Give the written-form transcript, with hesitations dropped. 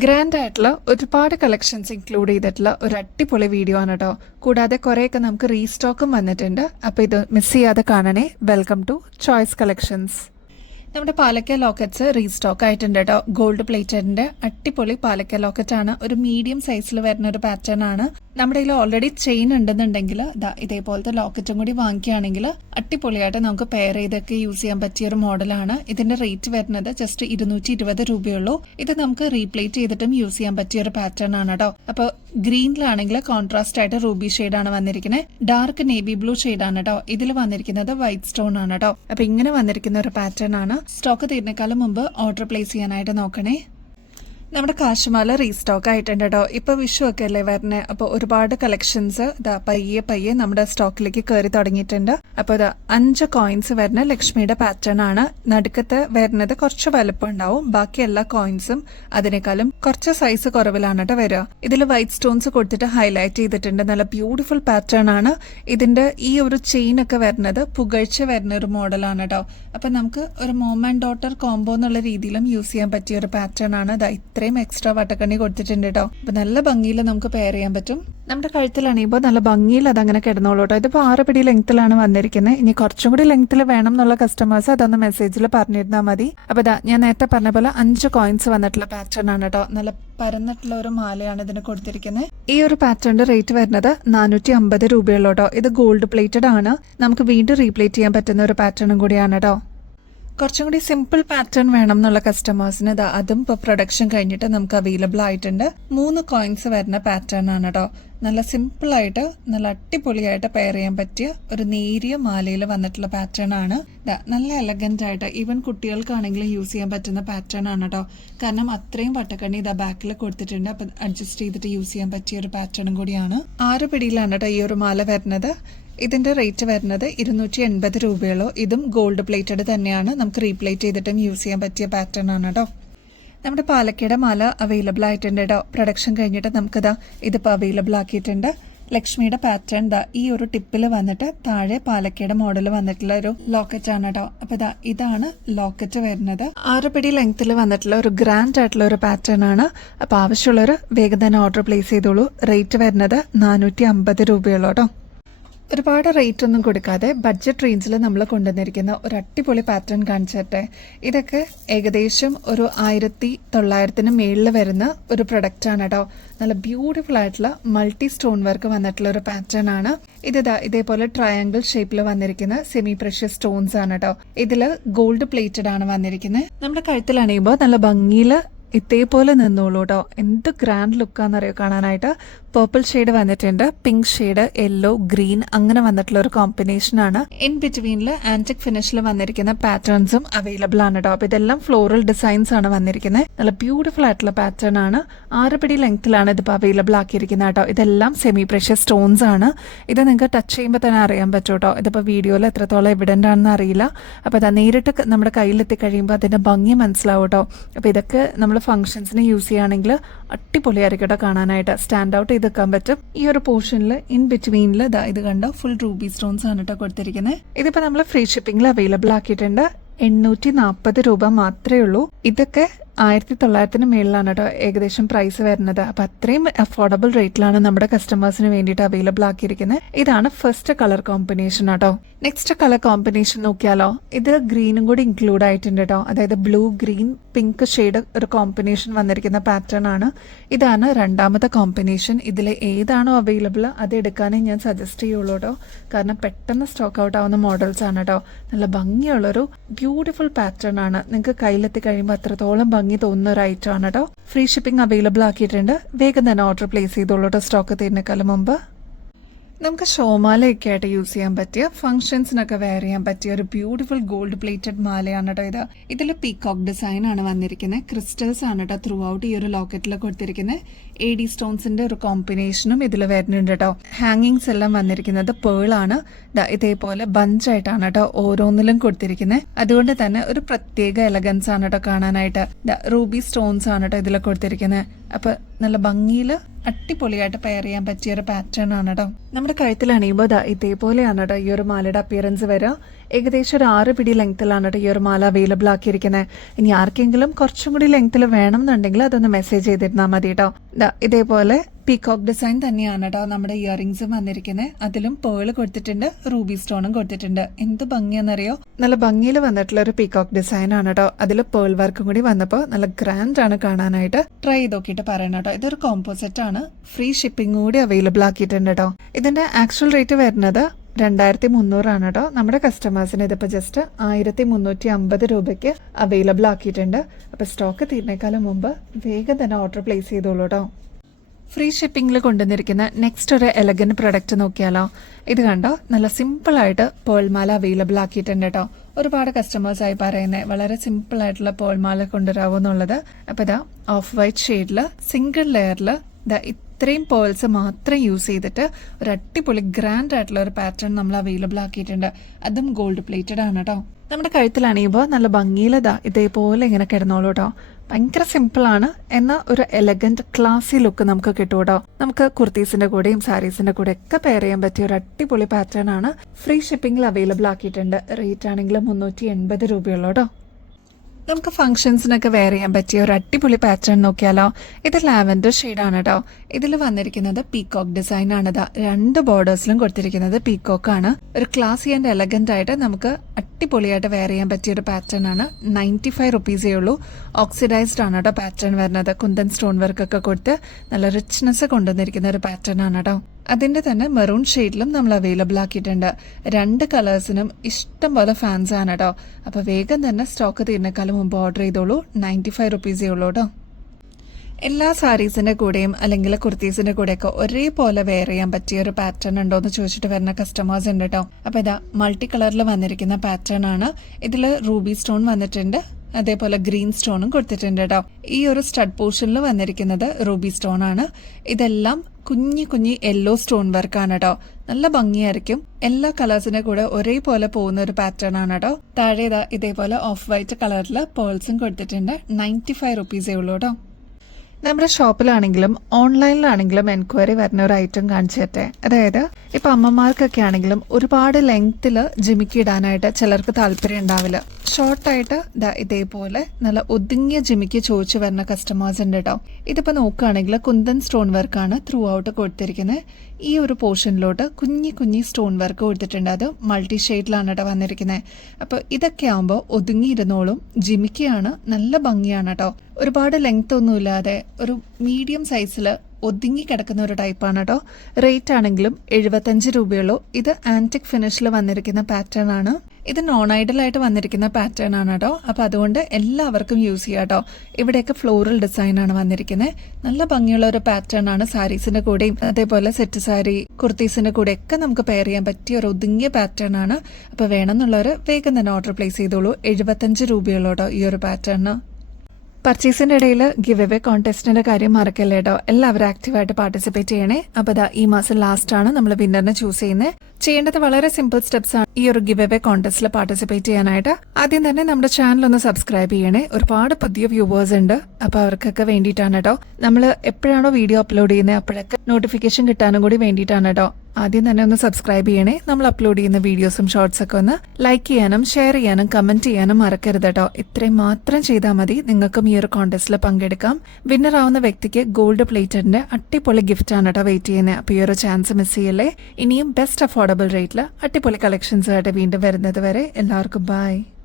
Grand ആയിട്ടുള്ള ഒരുപാട് collections include ചെയ്തിട്ടുള്ള ഒരു അടിപൊളി വീഡിയോ ആണ് കേട്ടോ. കൂടാതെ കുറേയൊക്കെ നമുക്ക് റീസ്റ്റോക്കും വന്നിട്ടുണ്ട്. അപ്പോൾ ഇത് മിസ് ചെയ്യാതെ കാണണേ. Welcome to Choice Collections. നമ്മുടെ പാലക്ക ലോക്കറ്റ്സ് റീസ്റ്റോക്ക് ആയിട്ടുണ്ട് കേട്ടോ. ഗോൾഡ് പ്ലേറ്റഡിന്റെ അടിപൊളി പാലക്ക ലോക്കറ്റ് ആണ്. ഒരു മീഡിയം സൈസിൽ വരുന്ന ഒരു പാറ്റേൺ ആണ്. നമ്മുടെ കയ്യിൽ ഓൾറെഡി ചെയിൻ ഉണ്ടെന്നുണ്ടെങ്കിൽ ഇതേപോലത്തെ ലോക്കറ്റും കൂടി വാങ്ങിക്കുകയാണെങ്കിൽ അടിപൊളിയായിട്ട് നമുക്ക് പെയർ ചെയ്തൊക്കെ യൂസ് ചെയ്യാൻ പറ്റിയ ഒരു മോഡലാണ്. ഇതിന്റെ റേറ്റ് വരുന്നത് ജസ്റ്റ് 220 രൂപയുള്ളൂ. ഇത് നമുക്ക് റീപ്ലേറ്റ് ചെയ്തിട്ടും യൂസ് ചെയ്യാൻ പറ്റിയ ഒരു പാറ്റേൺ ആണ് കേട്ടോ. അപ്പോൾ ഗ്രീനിലാണെങ്കിൽ കോൺട്രാസ്റ്റ് ആയിട്ട് റൂബി ഷെയ്ഡ് ആണ് വന്നിരിക്കുന്നത്. ഡാർക്ക് നേവി ബ്ലൂ ഷെയ്ഡ് ആണ് കേട്ടോ. ഇതിൽ വന്നിരിക്കുന്നത് വൈറ്റ് സ്റ്റോൺ ആണ് കേട്ടോ. അപ്പൊ ഇങ്ങനെ വന്നിരിക്കുന്ന ഒരു പാറ്റേൺ ആണ്. സ്റ്റോക്ക് തീരുന്നേക്കാളും മുമ്പ് ഓർഡർ പ്ലേസ് ചെയ്യാനായിട്ട് നോക്കണേ. നമ്മുടെ കാശുമാല റീസ്റ്റോക്ക് ആയിട്ടുണ്ട് കേട്ടോ. ഇപ്പൊ വിഷു ഒക്കെ അല്ലേ വരണേ. അപ്പോൾ ഒരുപാട് കളക്ഷൻസ് പയ്യെ നമ്മുടെ സ്റ്റോക്കിലേക്ക് കയറി തുടങ്ങിയിട്ടുണ്ട്. അപ്പോൾ 5 കോയിൻസ് വരുന്ന ലക്ഷ്മിയുടെ പാറ്റേൺ ആണ്. നടുക്കത്ത് വരുന്നത് കുറച്ച് വലുപ്പം ഉണ്ടാവും. ബാക്കി എല്ലാ കോയിൻസും അതിനേക്കാളും കുറച്ച് സൈസ് കുറവിലാണ് കേട്ടോ വരിക. ഇതിൽ വൈറ്റ് സ്റ്റോൺസ് കൊടുത്തിട്ട് ഹൈലൈറ്റ് ചെയ്തിട്ടുണ്ട്. നല്ല ബ്യൂട്ടിഫുൾ പാറ്റേൺ ആണ്. ഇതിന്റെ ഈ ഒരു ചെയിൻ ഒക്കെ വരുന്നത് പുകഴ്ച വരുന്ന ഒരു മോഡലാണ് കേട്ടോ. അപ്പൊ നമുക്ക് ഒരു മോം ആൻഡ് ഡോട്ടർ കോംബോ എന്നുള്ള രീതിയിലും യൂസ് ചെയ്യാൻ പറ്റിയ ഒരു പാറ്റേൺ ആണ്. ഇത്രയും എക്സ്ട്രാ വട്ടക്കണ്ണി കൊടുത്തിട്ടുണ്ട് കേട്ടോ. അപ്പൊ നല്ല ഭംഗിയിൽ നമുക്ക് പെയർ ചെയ്യാൻ പറ്റും. നമ്മുടെ കഴുത്തിലാണിപ്പോൾ നല്ല ഭംഗിയിൽ അതങ്ങനെ കിടന്നോളൂ കേട്ടോ. ഇതിപ്പോൾ 6 പിടി ലെങ്ത്തിലാണ് വന്നിരിക്കുന്നത്. ഇനി കുറച്ചും കൂടി ലെങ്ത്തിൽ വേണം എന്നുള്ള കസ്റ്റമേഴ്സ് അതൊന്ന് മെസ്സേജിൽ പറഞ്ഞിരുന്നാൽ മതി. അപ്പൊ ഞാൻ നേരത്തെ പറഞ്ഞ പോലെ 5 കോയിൻസ് വന്നിട്ടുള്ള പാറ്റേൺ ആണ് കേട്ടോ. നല്ല പരന്നിട്ടുള്ള ഒരു മാലയാണ് ഇതിന് കൊടുത്തിരിക്കുന്നത്. ഈ ഒരു പാറ്റേണിന്റെ റേറ്റ് വരുന്നത് 450 രൂപയുള്ളൂ കേട്ടോ. ഇത് ഗോൾഡ് പ്ലേറ്റഡ് ആണ്. നമുക്ക് വീണ്ടും റീപ്ലേറ്റ് ചെയ്യാൻ പറ്റുന്ന ഒരു പാറ്റേണും കൂടിയാണ് കേട്ടോ. കുറച്ചും കൂടി സിമ്പിൾ പാറ്റേൺ വേണം എന്നുള്ള കസ്റ്റമേഴ്സിന് അതും ഇപ്പോൾ പ്രൊഡക്ഷൻ കഴിഞ്ഞിട്ട് നമുക്ക് അവൈലബിൾ ആയിട്ടുണ്ട്. 3 കോയിൻസ് വരുന്ന പാറ്റേൺ ആണ് കേട്ടോ. നല്ല സിമ്പിൾ ആയിട്ട് നല്ല അടിപൊളിയായിട്ട് പെയർ ചെയ്യാൻ പറ്റിയ ഒരു നേരിയ മാലയിൽ വന്നിട്ടുള്ള പാറ്റേൺ ആണ്. നല്ല എലഗന്റ് ആയിട്ട് ഈവൻ കുട്ടികൾക്കാണെങ്കിലും യൂസ് ചെയ്യാൻ പറ്റുന്ന പാറ്റേൺ ആണ് കേട്ടോ. കാരണം അത്രയും വട്ടക്കണ്ണി ബാക്കിൽ കൊടുത്തിട്ടുണ്ട്. അപ്പൊ അഡ്ജസ്റ്റ് ചെയ്തിട്ട് യൂസ് ചെയ്യാൻ പറ്റിയ ഒരു പാറ്റേണും കൂടിയാണ്. 6 പിടിയിലാണ് കേട്ടോ ഈ ഒരു മാല വരുന്നത്. ഇതിന്റെ റേറ്റ് വരുന്നത് 280 രൂപയുള്ളൂ. ഇതും ഗോൾഡ് പ്ലേറ്റഡ് തന്നെയാണ്. നമുക്ക് റീപ്ലേറ്റ് ചെയ്തിട്ടും യൂസ് ചെയ്യാൻ പറ്റിയ പാറ്റേൺ ആണ് കേട്ടോ. നമ്മുടെ പാലക്കയുടെ മാല അവൈലബിൾ ആയിട്ടുണ്ട് കേട്ടോ. പ്രൊഡക്ഷൻ കഴിഞ്ഞിട്ട് നമുക്കിതാ ഇതിപ്പോൾ അവൈലബിൾ ആക്കിയിട്ടുണ്ട്. ലക്ഷ്മിയുടെ പാറ്റേൺ ഈ ഒരു ടിപ്പിൽ വന്നിട്ട് താഴെ പാലക്കയുടെ മോഡൽ വന്നിട്ടുള്ള ഒരു ലോക്കറ്റ് ആണ് കേട്ടോ. അപ്പൊ ഇതാണ് ലോക്കറ്റ് വരുന്നത്. 6 പിടി ലെങ്ത്തിൽ വന്നിട്ടുള്ള ഒരു ഗ്രാൻഡ് ആയിട്ടുള്ള ഒരു പാറ്റേൺ ആണ്. അപ്പൊ ആവശ്യമുള്ളവർ വേഗം തന്നെ ഓർഡർ പ്ലേസ് ചെയ്തോളൂ. റേറ്റ് വരുന്നത് 450 രൂപയുള്ളൂ കേട്ടോ. ഒരുപാട് റേറ്റ് ഒന്നും കൊടുക്കാതെ ബഡ്ജറ്റ് റേഞ്ചിൽ നമ്മൾ കൊണ്ടുവന്നിരിക്കുന്ന ഒരു അടിപൊളി പാറ്റേൺ കാണിച്ചിട്ടെ. ഇതൊക്കെ ഏകദേശം ഒരു 1900 മേളിൽ വരുന്ന ഒരു പ്രൊഡക്റ്റ് ആണ് കേട്ടോ. നല്ല ബ്യൂട്ടിഫുൾ ആയിട്ടുള്ള മൾട്ടി സ്റ്റോൺ വർക്ക് വന്നിട്ടുള്ള ഒരു പാറ്റേൺ ആണ്. ഇതേപോലെ ട്രയാങ്കിൾ ഷേപ്പിൽ വന്നിരിക്കുന്ന സെമി പ്രഷ്യസ് സ്റ്റോൺസ് ആണ് കേട്ടോ. ഇതില് ഗോൾഡ് പ്ലേറ്റഡ് ആണ് വന്നിരിക്കുന്നത്. നമ്മുടെ കഴുത്തിലണിയുമ്പോൾ നല്ല ഭംഗിയിൽ ഇതേപോലെ നിന്നോളൂ കേട്ടോ. എന്ത് ഗ്രാൻഡ് ലുക്കാന്നറിയോ കാണാനായിട്ട്. പർപ്പിൾ ഷെയ്ഡ് വന്നിട്ടുണ്ട്, പിങ്ക് ഷെയ്ഡ്, യെല്ലോ, ഗ്രീൻ അങ്ങനെ വന്നിട്ടുള്ള ഒരു കോമ്പിനേഷൻ ആണ്. ഇൻ ബിറ്റ്വീനിൽ ആന്റിക് ഫിനിഷിൽ വന്നിരിക്കുന്ന പാറ്റേൺസും അവൈലബിൾ ആണ് കേട്ടോ. അപ്പൊ ഇതെല്ലാം ഫ്ലോറൽ ഡിസൈൻസ് ആണ് വന്നിരിക്കുന്നത്. നല്ല ബ്യൂട്ടിഫുൾ ആയിട്ടുള്ള പാറ്റേൺ ആണ്. 6 പിടി ലെങ്ത്തിലാണ് ഇതിപ്പോൾ അവൈലബിൾ ആക്കിയിരിക്കുന്നത് കേട്ടോ. ഇതെല്ലാം സെമി പ്രഷ്യസ് സ്റ്റോൺസ് ആണ്. ഇത് നിങ്ങൾക്ക് ടച്ച് ചെയ്യുമ്പോൾ തന്നെ അറിയാൻ പറ്റും കേട്ടോ. ഇതിപ്പോൾ വീഡിയോയിൽ എത്രത്തോളം എവിഡന്റ് ആണെന്ന് അറിയില്ല. അപ്പൊ നേരിട്ട് നമ്മുടെ കയ്യിലെത്തി കഴിയുമ്പോൾ അതിന്റെ ഭംഗി മനസ്സിലാവും കേട്ടോ. അപ്പൊ ഇതൊക്കെ നമ്മൾ ഫംഗ്ഷൻസിന് യൂസ് ചെയ്യുകയാണെങ്കിൽ അടിപൊളിയായിരിക്കും കേട്ടോ കാണാനായിട്ട്. സ്റ്റാൻഡ് ഔട്ട് ചെയ്തെക്കാൻ പറ്റും. ഈ ഒരു പോർഷനിൽ ഇൻ ബിറ്റ്വീനിൽ ഇത് കണ്ടോ ഫുൾ റൂബി സ്റ്റോൺസ് ആണ് കേട്ടോ കൊടുത്തിരിക്കുന്നത്. ഇതിപ്പോ നമ്മൾ ഫ്രീ ഷിപ്പിംഗിൽ അവൈലബിൾ ആക്കിയിട്ടുണ്ട്. 840 രൂപ മാത്രമേ ഉള്ളൂ. ഇതൊക്കെ 1900 മേളിലാണ് കേട്ടോ ഏകദേശം പ്രൈസ് വരുന്നത്. അപ്പൊ അത്രയും അഫോർഡബിൾ റേറ്റിലാണ് നമ്മുടെ കസ്റ്റമേഴ്സിന് വേണ്ടിയിട്ട് അവൈലബിൾ ആക്കിയിരിക്കുന്നത്. ഇതാണ് ഫസ്റ്റ് കളർ കോമ്പിനേഷൻ കേട്ടോ. നെക്സ്റ്റ് കളർ കോമ്പിനേഷൻ നോക്കിയാലോ. ഇത് ഗ്രീനും കൂടി ഇൻക്ലൂഡ് ആയിട്ടുണ്ട് കേട്ടോ. അതായത് ബ്ലൂ, ഗ്രീൻ, പിങ്ക് ഷെയ്ഡ് ഒരു കോമ്പിനേഷൻ വന്നിരിക്കുന്ന പാറ്റേൺ ആണ്. ഇതാണ് രണ്ടാമത്തെ കോമ്പിനേഷൻ. ഇതിൽ ഏതാണോ അവൈലബിൾ അത് എടുക്കാനേ ഞാൻ സജസ്റ്റ് ചെയ്യുള്ളൂ കേട്ടോ. കാരണം പെട്ടെന്ന് സ്റ്റോക്ക് ഔട്ട് ആവുന്ന മോഡൽസ് ആണ് കേട്ടോ. നല്ല ഭംഗിയുള്ളൊരു ബ്യൂട്ടിഫുൾ പാറ്റേൺ ആണ്. നിങ്ങൾക്ക് കയ്യിലെത്തി കഴിയുമ്പോൾ അത്രത്തോളം ഭംഗി തോന്നുന്ന ഒരു ഐറ്റം ആണ് കേട്ടോ. ഫ്രീ ഷിപ്പിംഗ് അവൈലബിൾ ആക്കിയിട്ടുണ്ട്. വേഗം തന്നെ ഓർഡർ പ്ലേസ് ചെയ്തോളൂ കേട്ടോ. സ്റ്റോക്ക് തീരുന്നേക്കാളും മുമ്പ് നമുക്ക് ഷോമാലയൊക്കെ ആയിട്ട് യൂസ് ചെയ്യാൻ പറ്റിയ ഫംഗ്ഷൻസിനൊക്കെ വെയർ ചെയ്യാൻ പറ്റിയ ഒരു ബ്യൂട്ടിഫുൾ ഗോൾഡ് പ്ലേറ്റഡ് മാലയാണ് കേട്ടോ. ഇതിൽ പീകോക്ക് ഡിസൈൻ ആണ് വന്നിരിക്കുന്നത്. ക്രിസ്റ്റൽസ് ആണ് കേട്ടോ ത്രൂ ഔട്ട് ഈ ഒരു ലോക്കറ്റിൽ കൊടുത്തിരിക്കുന്നത്. AD സ്റ്റോൺസിന്റെ ഒരു കോമ്പിനേഷനും ഇതിൽ വരുന്നുണ്ട് കേട്ടോ. ഹാങ്ങിങ്സ് എല്ലാം വന്നിരിക്കുന്നത് പേൾ ആണ്. ഇതേപോലെ ബഞ്ചായിട്ടാണ് കേട്ടോ ഓരോന്നിലും കൊടുത്തിരിക്കുന്നത്. അതുകൊണ്ട് തന്നെ ഒരു പ്രത്യേക എലഗൻസ് ആണ് കേട്ടോ കാണാനായിട്ട്. റൂബി സ്റ്റോൺസ് ആണ് കേട്ടോ ഇതിൽ കൊടുത്തിരിക്കുന്നത്. അപ്പൊ നല്ല ഭംഗിയിൽ അടിപൊളിയായിട്ട് പെയർ ചെയ്യാൻ പറ്റിയ ഒരു പാറ്റേൺ ആണ് കേട്ടോ. നമ്മുടെ കഴുത്തിൽ അണിയുമ്പോൾ ഇതേപോലെയാണ് കേട്ടോ ഈ ഒരു മാലയുടെ അപ്പിയറൻസ് വരിക. ഏകദേശം ഒരു 6 പിടി ലെങ്ത്തിലാണ് കേട്ടോ ഈ ഒരു മാല അവൈലബിൾ ആക്കിയിരിക്കുന്നത്. ഇനി ആർക്കെങ്കിലും കുറച്ചും കൂടി ലെങ്ത്തിൽ വേണം എന്നുണ്ടെങ്കിൽ അതൊന്ന് മെസ്സേജ് ചെയ്തിരുന്നാൽ മതി കേട്ടോ. ഇതേപോലെ പീകോക്ക് ഡിസൈൻ തന്നെയാണ് കേട്ടോ നമ്മുടെ ഇയറിംഗ്സും വന്നിരിക്കുന്നത്. അതിലും പേൾ കൊടുത്തിട്ടുണ്ട്, റൂബി സ്റ്റോണും കൊടുത്തിട്ടുണ്ട്. എന്ത് ഭംഗിയാണെന്നറിയോ, നല്ല ഭംഗിയിൽ വന്നിട്ടുള്ള ഒരു പീകോക്ക് ഡിസൈൻ ആണ് കേട്ടോ. അതിൽ പേൾ വർക്കും കൂടി വന്നപ്പോൾ നല്ല ഗ്രാൻഡ് ആണ് കാണാനായിട്ട്. ട്രൈ ചെയ്ത് നോക്കിയിട്ട് പറയണം കേട്ടോ. ഇതൊരു കോമ്പോസിറ്റ് ആണ്, ഫ്രീ ഷിപ്പിംഗ് കൂടി അവൈലബിൾ ആക്കിയിട്ടുണ്ട് കേട്ടോ. ഇതിന്റെ ആക്ച്വൽ റേറ്റ് വരുന്നത് 2300 ആണ് കേട്ടോ. നമ്മുടെ കസ്റ്റമേഴ്സിന് ഇതിപ്പോൾ ജസ്റ്റ് 1350 രൂപയ്ക്ക് അവൈലബിൾ ആക്കിയിട്ടുണ്ട്. അപ്പോൾ സ്റ്റോക്ക് തീരുന്നേക്കാളും മുമ്പ് വേഗം തന്നെ ഓർഡർ പ്ലേസ് ചെയ്തോളൂ കേട്ടോ. ഫ്രീ ഷിപ്പിംഗിൽ കൊണ്ടുവന്നിരിക്കുന്ന നെക്സ്റ്റ് ഒരു എലഗന്റ് പ്രൊഡക്റ്റ് നോക്കിയാലോ. ഇത് കണ്ടോ, നല്ല സിമ്പിളായിട്ട് പേൾമാല അവൈലബിൾ ആക്കിയിട്ടുണ്ട് കേട്ടോ. ഒരുപാട് കസ്റ്റമേഴ്സായി പറയുന്നത് വളരെ സിമ്പിൾ ആയിട്ടുള്ള പേൾമാല കൊണ്ടുവരാവോ എന്നുള്ളത്. അപ്പോൾ ഇതാ ഓഫ് വൈറ്റ് ഷെയ്ഡിൽ സിംഗിൾ ലെയറിൽ ഇത്രയും പേൾസ് മാത്രം യൂസ് ചെയ്തിട്ട് ഒരു അടിപൊളി ഗ്രാൻഡ് ആയിട്ടുള്ള ഒരു പാറ്റേൺ നമ്മൾ അവൈലബിൾ ആക്കിയിട്ടുണ്ട്. അതും ഗോൾഡ് പ്ലേറ്റഡ് ആണ് കേട്ടോ. നമ്മുടെ കഴുത്തിൽ അണിയുമ്പോൾ നല്ല ഭംഗിയിൽ ഇതേപോലെ ഇങ്ങനെ കിടന്നോളൂ കേട്ടോ. ഭയങ്കര സിമ്പിളാണ്, എന്നാൽ ഒരു എലഗന്റ് ക്ലാസി ലുക്ക് നമുക്ക് കിട്ടും കേട്ടോ. നമുക്ക് കുർത്തീസിന്റെ കൂടെയും സാരീസിന്റെ കൂടെ ഒക്കെ പെയർ ചെയ്യാൻ പറ്റിയ ഒരു അടിപൊളി പാറ്റേൺ ആണ്. ഫ്രീ ഷിപ്പിംഗിൽ അവൈലബിൾ ആക്കിയിട്ടുണ്ട്. റേറ്റ് ആണെങ്കിൽ 380 രൂപയുള്ളൂ കേട്ടോ. നമുക്ക് ഫംഗ്ഷൻസിനൊക്കെ വെയർ ചെയ്യാൻ പറ്റിയ ഒരു അടിപൊളി പാറ്റേൺ നോക്കിയാലോ. ഇത് ലാവൻഡർ ഷെയ്ഡാണ് കേട്ടോ. ഇതിൽ വന്നിരിക്കുന്നത് പീകോക്ക് ഡിസൈൻ ആണ്. 2 ബോർഡേഴ്സിലും കൊടുത്തിരിക്കുന്നത് പീകോക്ക് ആണ്. ഒരു ക്ലാസി ആൻഡ് എലഗന്റ് ആയിട്ട് നമുക്ക് അടിപൊളിയായിട്ട് വെയർ ചെയ്യാൻ പറ്റിയ ഒരു പാറ്റേൺ ആണ്. 95 റുപ്പീസേ ഉള്ളൂ. ഓക്സിഡൈസ്ഡ് ആണ് കേട്ടോ പാറ്റേൺ വരുന്നത്. കുന്തൻ സ്റ്റോൺ വർക്ക് ഒക്കെ കൊടുത്ത് നല്ല റിച്ച്നെസ് കൊണ്ടുവന്നിരിക്കുന്ന ഒരു പാറ്റേൺ ആണ് കേട്ടോ. അതിന്റെ തന്നെ മെറൂൺ ഷെയ്ഡിലും നമ്മൾ അവൈലബിൾ ആക്കിയിട്ടുണ്ട്. 2 കളേഴ്സിനും ഇഷ്ടം പോലെ ഫാൻസ് ആണ് കേട്ടോ. അപ്പൊ വേഗം തന്നെ സ്റ്റോക്ക് തീരുന്നേക്കാളും മുമ്പ് ഓർഡർ ചെയ്തോളൂ. 95 റുപ്പീസേ ഉള്ളൂ കേട്ടോ. എല്ലാ സാരീസിന്റെ കൂടെയും അല്ലെങ്കിൽ കുർത്തീസിന്റെ കൂടെയൊക്കെ ഒരേപോലെ വെയർ ചെയ്യാൻ പറ്റിയ ഒരു പാറ്റേൺ ഉണ്ടോ എന്ന് ചോദിച്ചിട്ട് വരുന്ന കസ്റ്റമേഴ്സ് ഉണ്ട് കേട്ടോ. അപ്പൊ ഇതാ മൾട്ടി കളറിൽ വന്നിരിക്കുന്ന പാറ്റേൺ ആണ്. ഇതിൽ റൂബി സ്റ്റോൺ വന്നിട്ടുണ്ട്, അതേപോലെ ഗ്രീൻ സ്റ്റോണും കൊടുത്തിട്ടുണ്ട് കേട്ടോ. ഈ ഒരു സ്റ്റഡ് പോർഷനിൽ വന്നിരിക്കുന്നത് റൂബി സ്റ്റോൺ ആണ്. ഇതെല്ലാം കുഞ്ഞി യെല്ലോ സ്റ്റോൺ വർക്ക് ആണ് കേട്ടോ. നല്ല ഭംഗിയായിരിക്കും. എല്ലാ കളേഴ്സിന്റെ കൂടെ ഒരേപോലെ പോകുന്ന ഒരു പാറ്റേൺ ആണ് കേട്ടോ. താഴെ ഇതേപോലെ ഓഫ് വൈറ്റ് കളറിൽ പേൾസും കൊടുത്തിട്ടുണ്ട്. 95 റുപ്പീസേ ഉള്ളൂ കേട്ടോ. നമ്മുടെ ഷോപ്പിലാണെങ്കിലും ഓൺലൈനിലാണെങ്കിലും എൻക്വയറി വരുന്ന ഒരു ഐറ്റം കാണിച്ചു തരട്ടെ. അതായത് ഇപ്പൊ അമ്മമാർക്കൊക്കെ ആണെങ്കിലും ഒരുപാട് ലെങ്ത്തിൽ ജിമിക്കി ഇടാനായിട്ട് ചിലർക്ക് താല്പര്യം ഉണ്ടാവില്ല. ഷോർട്ടായിട്ട് ഇതേപോലെ നല്ല ഒതുങ്ങിയ ജിമിക്ക് ചോദിച്ചു വരുന്ന കസ്റ്റമേഴ്സ് ഉണ്ട് കേട്ടോ. ഇതിപ്പോ നോക്കുകയാണെങ്കിൽ കുന്തൻ സ്റ്റോൺ വർക്കാണ് ത്രൂ ഔട്ട് കൊടുത്തിരിക്കുന്നത്. ഈ ഒരു പോർഷനിലോട്ട് കുഞ്ഞി സ്റ്റോൺ വർക്ക് കൊടുത്തിട്ടുണ്ട്. അത് മൾട്ടി ഷെയ്ഡിലാണ് കേട്ടോ വന്നിരിക്കുന്നത്. അപ്പൊ ഇതൊക്കെ ആകുമ്പോൾ ഒതുങ്ങിയിരുന്നോളും. ജിമിക്കിയാണ്, നല്ല ഭംഗിയാണ് കേട്ടോ. ഒരുപാട് ലെങ്ത് ഒന്നും ഇല്ലാതെ ഒരു മീഡിയം സൈസിൽ ഒതുങ്ങി കിടക്കുന്ന ഒരു ടൈപ്പാണ് കേട്ടോ. റേറ്റ് ആണെങ്കിലും 75 രൂപയുള്ളൂ. ഇത് ആന്റിക് ഫിനിഷിൽ വന്നിരിക്കുന്ന പാറ്റേൺ ആണ്. ഇത് നോൺ ഐഡൽ ആയിട്ട് വന്നിരിക്കുന്ന പാറ്റേൺ ആണ് കേട്ടോ. അപ്പൊ അതുകൊണ്ട് എല്ലാവർക്കും യൂസ് ചെയ്യാം കേട്ടോ. ഇവിടെയൊക്കെ ഫ്ലോറൽ ഡിസൈൻ ആണ് വന്നിരിക്കുന്നത്. നല്ല ഭംഗിയുള്ള ഒരു പാറ്റേൺ ആണ്. സാരീസിന്റെ കൂടെയും അതേപോലെ സെറ്റ് സാരി, കുർത്തീസിന്റെ കൂടെ ഒക്കെ നമുക്ക് പെയർ ചെയ്യാൻ പറ്റിയ ഒരു ഒതുങ്ങിയ പാറ്റേൺ ആണ്. അപ്പൊ വേണമെന്നുള്ളവർ വേഗം തന്നെ ഓർഡർ പ്ലേസ് ചെയ്തോളൂ. 75 രൂപയുള്ളൂ കേട്ടോ ഈ ഒരു പാറ്റേണിന്. പർച്ചേസിന്റെ ഇടയിൽ ഗിവ് അവേ കോൺടെസ്റ്റിന്റെ കാര്യം മറക്കല്ലേ കേട്ടോ. എല്ലാവരും ആക്റ്റീവായിട്ട് പാർട്ടിസിപ്പേറ്റ് ചെയ്യണേ. അപ്പൊ ഈ മാസം ലാസ്റ്റ് ആണ് നമ്മൾ വിന്നറിനെ ചൂസ് ചെയ്യുന്നത്. ചെയ്യേണ്ടത് വളരെ സിമ്പിൾ സ്റ്റെപ്സ് ആണ് ഈ ഒരു ഗിവ് അവേ കോൺടെസ്റ്റിൽ പാർട്ടിസിപ്പേറ്റ് ചെയ്യാനായിട്ട്. ആദ്യം തന്നെ നമ്മുടെ ചാനൽ ഒന്ന് സബ്സ്ക്രൈബ് ചെയ്യണേ. ഒരുപാട് പുതിയ വ്യൂവേഴ്സ് ഉണ്ട്. അപ്പൊ അവർക്കൊക്കെ വേണ്ടിയിട്ടാണ് കേട്ടോ. നമ്മൾ എപ്പോഴാണോ വീഡിയോ അപ്ലോഡ് ചെയ്യുന്നത് അപ്പോഴൊക്കെ നോട്ടിഫിക്കേഷൻ കിട്ടാനും കൂടി വേണ്ടിയിട്ടാണ് കേട്ടോ. ആദ്യം തന്നെ ഒന്ന് സബ്സ്ക്രൈബ് ചെയ്യണേ. നമ്മൾ അപ്ലോഡ് ചെയ്യുന്ന വീഡിയോസും ഷോർട്സ് ഒക്കെ ഒന്ന് ലൈക്ക് ചെയ്യാനും ഷെയർ ചെയ്യാനും കമന്റ് ചെയ്യാനും മറക്കരുത് കേട്ടോ. ഇത്രയും മാത്രം ചെയ്താൽ മതി. നിങ്ങൾക്കും ഈ ഒരു കോൺടെസ്റ്റിൽ പങ്കെടുക്കാം. വിന്നർ ആവുന്ന വ്യക്തിക്ക് ഗോൾഡ് പ്ലേറ്റഡിന്റെ അടിപൊളി ഗിഫ്റ്റ് ആണ് കേട്ടോ വെയിറ്റ് ചെയ്യുന്നത്. അപ്പൊ ഈ ഒരു ചാൻസ് മിസ് ചെയ്യല്ലേ. ഇനിയും ബെസ്റ്റ് അഫോർഡബിൾ റേറ്റിൽ അടിപൊളി കളക്ഷൻസ് ആയിട്ട് വീണ്ടും വരുന്നത് വരെ എല്ലാവർക്കും ബൈ.